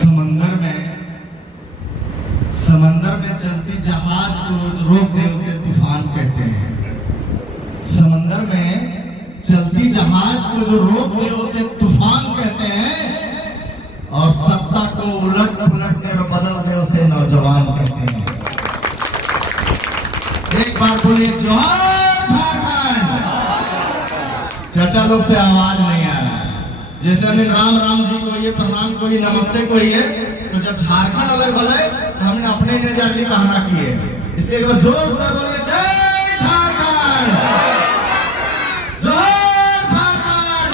समंदर में चलती जहाज को रोक दे उसे तूफान कहते हैं। समंदर में चलती जहाज को जो रोक दे उसे तूफान कहते हैं, और सत्ता को उलट पुलटने में बदल दे उसे नौजवान कहते हैं। एक बार बोलिए जोहार झारखंड। चाचा लोग से आवाज नहीं आ रहा। जैसे अभी राम राम जी को ये प्रणाम को ये नमस्ते को ये, तो जब झारखंड अलग बोले तो हमने अपने नजरिए कहना की है। इसलिए एक बार जोर से बोलिए जय झारखंड, जोहार झारखंड,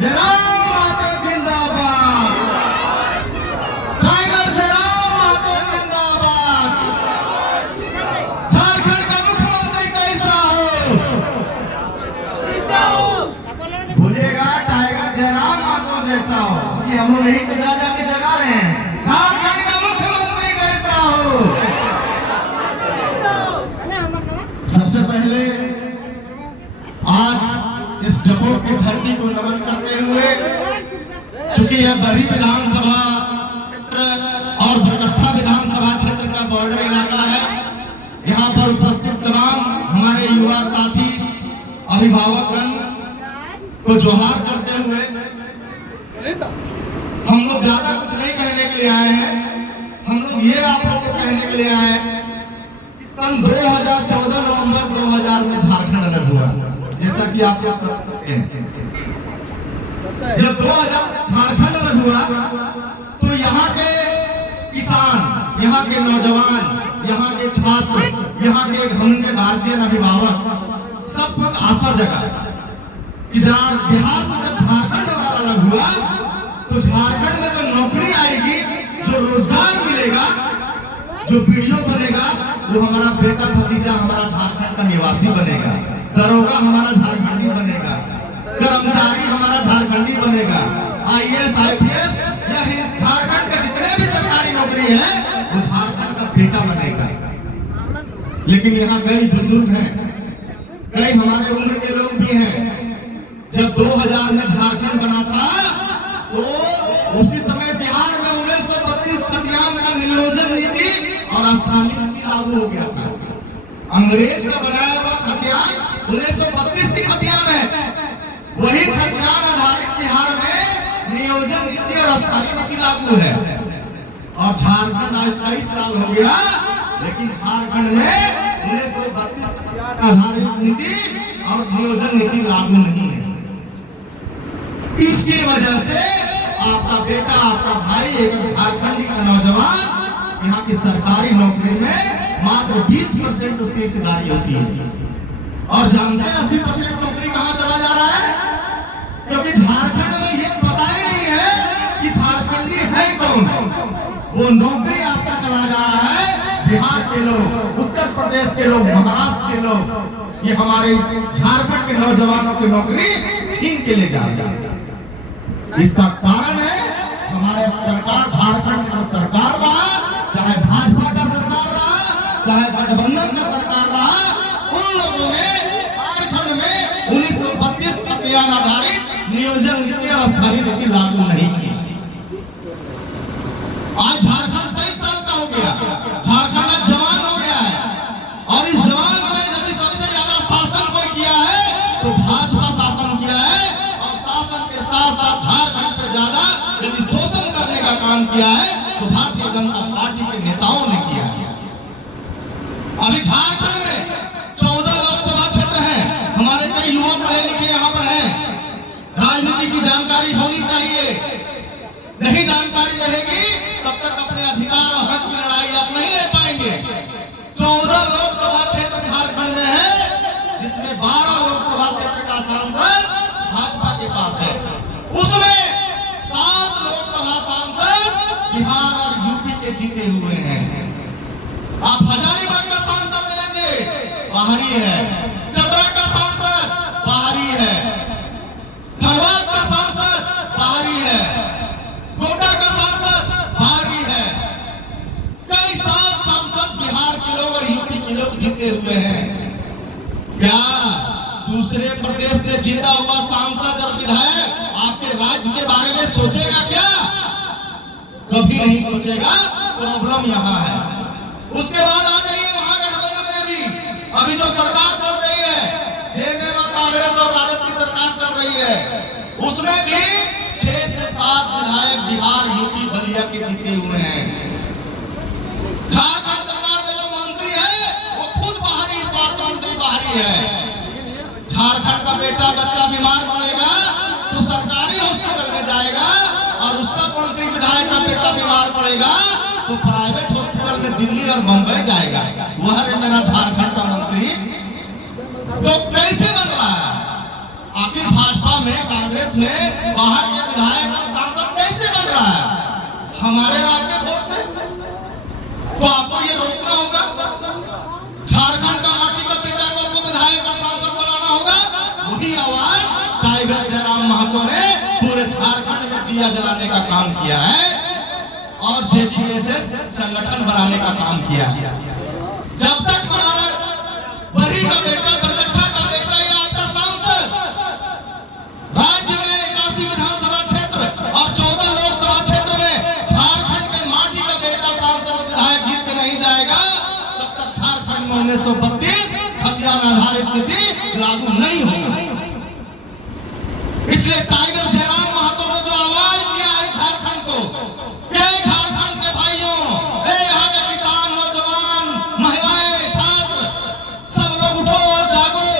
जय राम माता जिंदाबाद, टाइगर जय राम माता जिंदाबाद। झारखंड का मुख्यमंत्री कैसा हो? बोलिएगा टाइगर जय राम माता जैसा हो, क्योंकि हम लोग यही तो जा जाके जगा रहे हैं। झारखंड का मुख्यमंत्री कैसा हो? सबसे पहले आज इस डपोर की धरती को नमन करते हुए, चूंकि यह बड़ी विधानसभा क्षेत्र और बरकट्ठा विधानसभा क्षेत्र का बॉर्डर इलाका है, यहाँ पर उपस्थित तमाम हमारे युवा साथी अभिभावकगण को जोहार करते हुए हम लोग ज्यादा कुछ नहीं कहने के लिए आए हैं। हम लोग ये आप लोग को कहने के लिए आए हैं कि सन 2014 नवंबर 2000 में झारखंड अलग हुआ, जैसा कि आप लोग सब जानते हैं। जब 2000 झारखंड अलग हुआ तो यहाँ के किसान, यहाँ के नौजवान, यहाँ के छात्र, यहाँ के उनके गार्जियन अभिभावक सबको आशा जगा कि बिहार से जब झारखंड हमारा अलग हुआ तो झारखंड में जो नौकरी आएगी, जो रोजगार मिलेगा, जो पीढ़ियों बनेगा, वो हमारा बेटा भतीजा हमारा झारखंड का निवासी बनेगा, दरोगा हमारा झारखंडी बनेगा, कर्मचारी हमारा झारखंडी बनेगा, IAS IPS या झारखंड के जितने भी सरकारी नौकरी है वो झारखंड का बेटा बनेगा। लेकिन यहाँ कई बुजुर्ग हैं, कई हमारे उम्र के लोग भी हैं। जब 2000 में झारखंड बना था तो उसी समय बिहार में 1932 खतियान का नियोजन नीति और स्थानीय नीति लागू हो गया था। अंग्रेज का बनाया हुआ खतियान 1932 की खतियान है, वही खतियान आधारित बिहार में नियोजन नीति और स्थानीय नीति लागू है। और झारखंड आज 23 साल हो गया, लेकिन झारखंड में 1932 खतियान आधारित नीति और नियोजन नीति लागू नहीं है। इसकी वजह से आपका बेटा, आपका भाई, एक झारखंडी का नौजवान यहाँ की सरकारी नौकरी में मात्र 20% उसकी हिस्सेदारी होती है। और जानते हैं 80% नौकरी कहाँ चला जा रहा है? क्योंकि झारखंड में ये पता ही नहीं है कि झारखंडी है कौन। वो नौकरी आपका चला जा रहा है बिहार के लोग, उत्तर प्रदेश के लोग, महाराष्ट्र के लोग, ये हमारे झारखंड के नौजवानों की नौकरी छीन के ले जा रहा है। इसका कारण है हमारे सरकार, झारखंड की जो सरकार रहा, चाहे भाजपा का सरकार रहा, चाहे गठबंधन का सरकार रहा, उन लोगों ने झारखंड में 1932 खतियान आधारित नियोजन नीति और स्थानीय नीति लागू नहीं की। आज झारखंड 23 साल का हो गया, झारखंड आज जवान हो गया है, और इस जवान में यदि सबसे ज्यादा शासन कोई किया है तो भाजपा शासन किया है, और शासन के साथ साथ झारखंड पे ज्यादा यदि शोषण करने का काम किया है तो भारतीय जनता पार्टी के नेताओं ने किया है। अभी झारखंड में 14 लोकसभा क्षेत्र है, हमारे कई युवा पढ़े लिखे यहाँ पर हैं। राजनीति की जानकारी होनी चाहिए, नहीं जानकारी रहेगी तब तक अपने अधिकार और हक की लड़ाई आप नहीं ले पाएंगे। 14 लोकसभा क्षेत्र झारखंड में है, जिसमें 12 लोकसभा क्षेत्र का सांसद भाजपा के पास है, उसमें 7 लोकसभा सांसद बिहार और यूपी के जीते हुए हैं। आप हजारीबाग का सांसद ले लीजिए, बाहरी है। चतरा का सांसद बाहरी है, धनबाद का सांसद बाहरी है, गोड्डा का सांसद बाहरी है। कई 7 सांसद बिहार के लोग और यूपी के लोग जीते हुए हैं। क्या दूसरे प्रदेश से जीता हुआ सांसद और विधायक आपके राज्य के बारे में सोचेगा क्या? कभी नहीं सोचेगा प्रॉब्लम यहाँ है। उसके बाद आ जाइए महागठबंधन में भी अभी जो सरकार चल रही है, जेएमएम और कांग्रेस और राजद की सरकार चल रही है, उसमें भी 6 से 7 विधायक बिहार, यूपी, बलिया के जीते हुए हैं। झारखंड सरकार में जो मंत्री है वो खुद बाहरी स्वास्थ्य मंत्री बाहरी है। झारखंड का बेटा बच्चा बीमार पड़ेगा तो सरकारी हॉस्पिटल में जाएगा, और उसका मंत्री विधायक का बेटा बीमार पड़ेगा तो प्राइवेट हॉस्पिटल में दिल्ली और बंबई जाएगा। वह है मेरा झारखंड का मंत्री। तो कैसे बन रहा है? आखिर भाजपा में, कांग्रेस में बाहर के विधायक और सांसद कैसे बन रहा है? हमारे आपके वोट से। तो आपको ये रोकना होगा। झारखंड का माटी का बेटा को आपको विधायक और सांसद बनाना होगा। वही आवाज टाइगर जयराम महतो ने पूरे झारखंड में दिया जलाने का काम किया है और जेपीएसएस संगठन बनाने का काम किया है। जब तक हमारा बरी का बेटा, बरकट्ठा का बेटा या आपका सांसद राज्य में 81 विधानसभा क्षेत्र और 14 लोकसभा क्षेत्र में झारखंड के माटी का बेटा सांसद और विधायक जीत के नहीं जाएगा, तब तक झारखंड में 1932 खतियान आधारित नीति लागू नहीं होगा। इसलिए टाइगर जयराम महतो ने जो आवाज दिया है झारखंड को, झारखंड के भाइयों, यहाँ के किसान, नौजवान, महिलाएं, छात्र, सब लोग उठो और जागो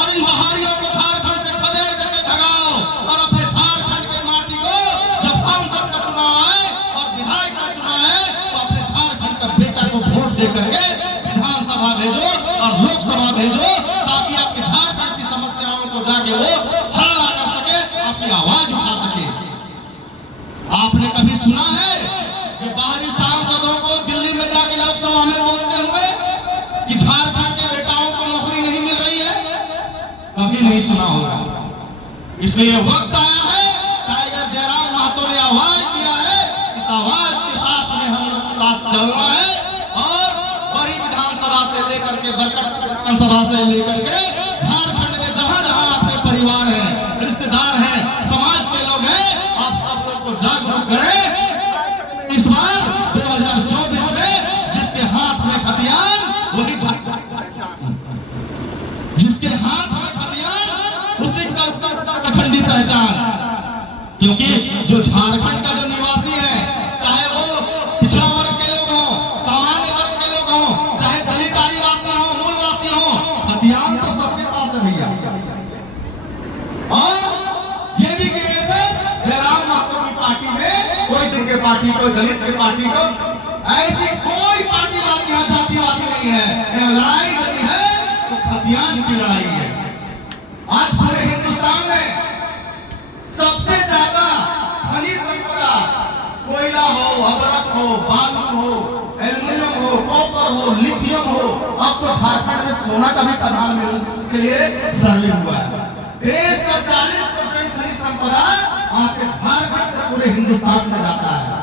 और इन बाहरियों को झारखंड से खदेड़ करके भगाओ और अपने झारखंड के माटी को, जब सांसद का चुनाव है और विधायक का चुनाव है, तो अपने झारखंड का बेटा को वोट दे करके विधानसभा भेजो और लोकसभा भेजो, ताकि आपके झारखंड की समस्याओं को जाके वो हल कर सके, आपकी आवाज उठा सके। आपने कभी सुना है कि बाहरी सांसदों को दिल्ली में जाके लोकसभा में बोलते हुए कि झारखंड के बेटाओं को नौकरी नहीं मिल रही है? कभी नहीं सुना होगा। इसलिए वक्त आया है, टाइगर जयराम महतो ने आवाज दिया है, इस आवाज के साथ में हम लोग साथ चलना है और बड़ी विधानसभा से लेकर के बरकट्ठा विधानसभा से लेकर के झारखंड में जहां जहां आपके परिवार है, रिश्तेदार हैं, समाज के लोग हैं, आप सब लोग को जागरूक करें। इस बार 2024 में जिसके हाथ में खतियान वही जिसके हाथ में खतियान उसी का अखंडी पहचान। क्योंकि जो झारखंड का जो निवासी है, चाहे वो पिछड़ा वर्ग के लोग हो, सामान्य वर्ग के लोग हो, चाहे दलित आदिवासी हो, मूलवासी हो, खतियान तो सबके पास है भैया। और जयराम महतो की पार्टी में कोई जिनके पार्टी, कोई दलित की पार्टी को, ऐसी कोई पार्टीवादी यहाँ जातिवादी नहीं है। लड़ाई होती है तो खतियान की लड़ाई है। आज पूरे हिंदुस्तान में सबसे ज्यादा खनिज संपदा, कोयला हो, अबरक हो, बालू हो, एल्युमिनियम हो, कॉपर हो, लिथियम हो, अब तो झारखंड में सोना का भी खदान मिलने के लिए सर्वे हुआ है। देश का 40% खनिज संपदा आपके झारखंड से पूरे हिंदुस्तान में जाता है।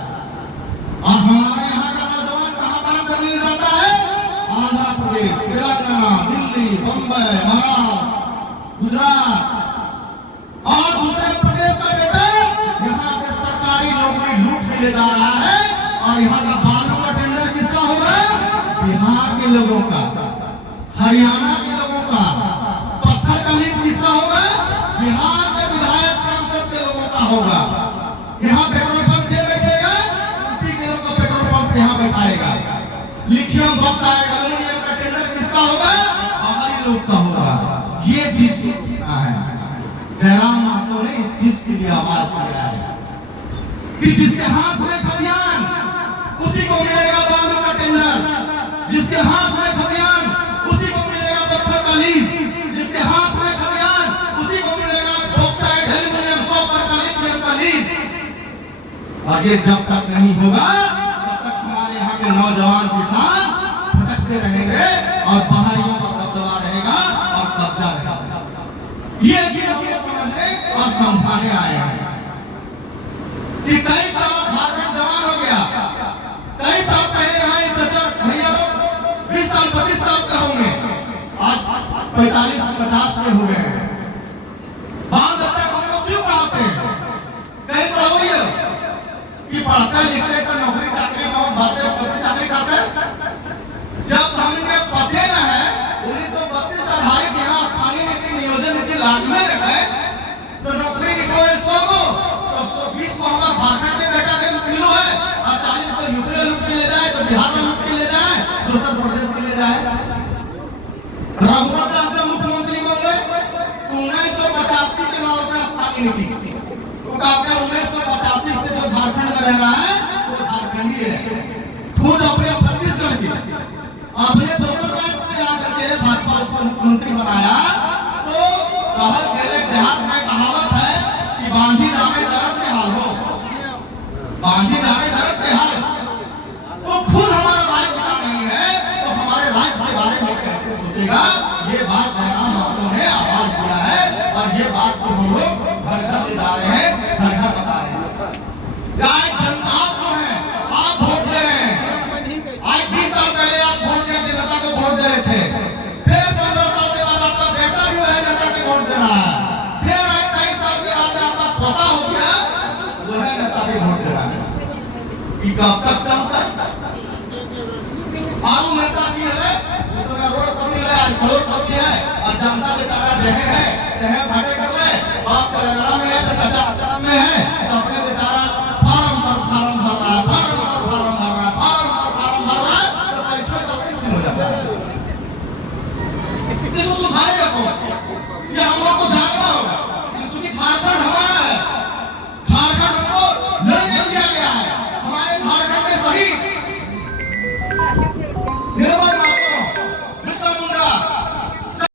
और हमारे यहाँ का नौजवान कहाँ काम करने जाता है? आंध्र प्रदेश, तेलंगाना, दिल्ली, बंबई, महाराष्ट्र, गुजरात और दूसरे प्रदेश का बेटा यहाँ पे सरकारी नौकरी लूट के ले जा रहा है। और यहाँ का बालू का टेंडर किसका होगा? बिहार के लोगों का, हरियाणा के लोगों का। पत्थर का लीज किसका होगा? बिहार के विधायक सांसद के लोगों का होगा। यहाँ पेट्रोल पंप के बैठेगा, यूपी के लोग का पेट्रोल पंप यहाँ बैठाएगा। लिथियम बॉक्साइड, एल्युमिनियम का टेंडर किसका होगा? बाहरी लोग का होगा। ये चीज है, जयराम महतो ने इस चीज के लिए आवाज दिया है कि जिसके हाथ में खतियान उसी को मिलेगा बालू का टेंडर, जिसके हाथ में खतियान उसी को मिलेगा पत्थर का लीज, जिसके हाथ में खतियान उसी को मिलेगा बॉक्साइड, एल्युमिनियम, कॉपर का, लिथियम का लीज। और ये जब तक नहीं होगा तब तक हमारे यहाँ के नौजवान किसान भटकते रहेंगे और बाहरियों का दबदबा रहेगा और कब्जा रहेगा। ये चीज हम समझने और समझाने आए हैं कि 23 साल झारखंड जवान हो गया। 23 साल पहले हमारे चाचा भैया लोग 20 साल 25 साल के होंगे, आज 45-50 के हो गए हैं। बाल बच्चा को हम लोग क्यों पढ़ाते हैं? कहीं पढ़ाइए कि पढ़ते लिखते तो नौकरी चाकरी में भागते नौकरी चाकरी करते। जब हमने पते न है 1932 आधारित यहाँ स्थानीय नीति नियोजन नीति लागू में रखे तो नौकरी निकलो इसको तो 120 को हमारा झारखंड के बेटा के किलो है और 40 को यूपी में लूट के ले जाए तो बिहार में लूट के ले जाए तो उत्तर प्रदेश के ले जाए। रघुवर दास से मुख्यमंत्री बन गए 1985 के नाम पे स्थानीय नीति तो कहते हैं 1985 से जो झारखंड में रह रहा है वो झारखंडी है। खुद अपने छत्तीसगढ़ के अपने दूसरे राज्य से आकर के भाजपा उसको मुख्यमंत्री बनाया तो कहल खेले देहात में कहावत है कि बांधी दाने दर्द के हाल हो, बांधी दाने दर्द के हाल। तो खुद हमारा राज्य का नहीं है तो हमारे राज्य के बारे में कैसे सोचेगा। ये बात जयराम महतो ने आह्वान किया है और ये बात को हम लोग घर घर ले जा रहे हैं, घर घर बता रहे हैं। जनता जो है आप वोट दे रहे हैं। आज 20 साल पहले आप वोट दे जनता को वोट दे रहे थे, फिर 15 साल के बाद आपका बेटा जो है जनता को वोट दे रहा है, फिर 28 साल के बाद आपका पोता हो गया वो है नेता भी वोट दे रहा है। ये कब तक चलता है? आलू नेता की है उसमें रोड कमी है, आज रोड कमी है और जनता बेचारा जगह है तह भाटे